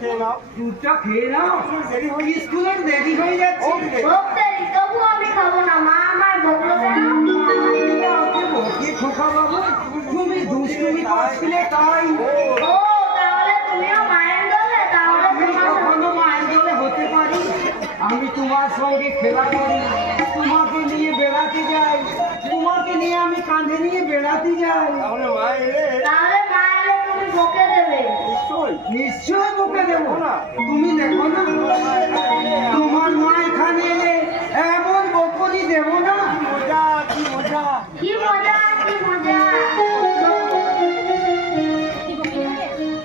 খেয়ে নাও। দুধটা খেয়ে নাও। স্কুলে দেরি হয়ে যাচ্ছে। খুব দেরি, তবু আমি খাবো না। মা আমার বকলো কেন? ওকে খোকা বাবু, তুমি দুষ্টুমি করছিলে তাই। ও, তাহলে তুমিও মায়ের দলে? তাহলে আমি তোমার কখনো মায়ের দলে হতে পারি? আমি তোমার সঙ্গে খেলা করি, তোমাকে নিয়ে বেড়াতে যাই, তোমাকে নিয়ে আমি কাঁধে নিয়ে বেড়াতে যাই। তাহলে মা এলে তাহলে মা এলে তুমি বকে দেবে। নিশ্চয়ই। নিশ্চয় বকে দেবো না। তুমি দেখো না, তোমার মা এখানে এলে এমন বকুনি দেবো না। মজা, কি মজা। কি মজা, কি মজা।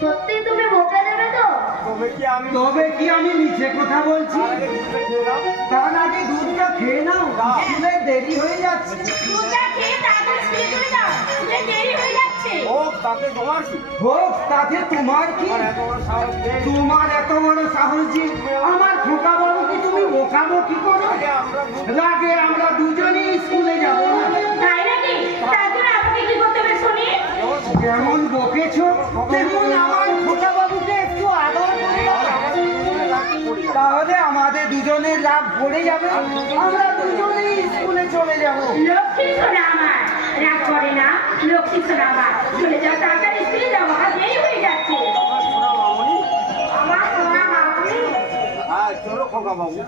সত্যি তুমি বকে দেবে তো? তবে কি আমি তবে কি আমি মিছে কথা বলছি? আগে দুধটা খেয়ে নাও। তার আগে দুধটা খেয়ে নাও, স্কুলে দেরি হয়ে যাচ্ছে। দুধটা খেয়ে তাড়াতাড়ি স্কুলে চলে যাও, স্কুলে দেরি হয়ে যাচ্ছে। ও, তাতে তোমার কি? হোক, তাতে তোমার কি? আমার এত বড় সাহস নেই। তোমার এত বড় সাহস যে আমার খোকা বড়কে তুমি বোকাবো কি করো? আগে আমরা লাগে আমরা দুজনেই স্কুলে যাবো না। তাই নাকি? তার জন্য আমাকে কি করতে হবে শুনি? যেমন বকেছো তেমন আমার খোকা বাবুকে একটু আদর করে দাও। তাহলে আমাদের দুজনের লাভ পড়ে যাবে, আমরা দুজনেই স্কুলে চলে যাবো। লক্ষ্মী সোনা আমার, রাগ করে না। লক্ষ্মী সোনা আমার, চলে যাও তাড়াতাড়ি স্কুলে যাও, আমার দেরি হয়ে যাচ্ছে। সোনা মামনি। আমার সোনা মামনি। হ্যাঁ, চলো খোকা বাবু।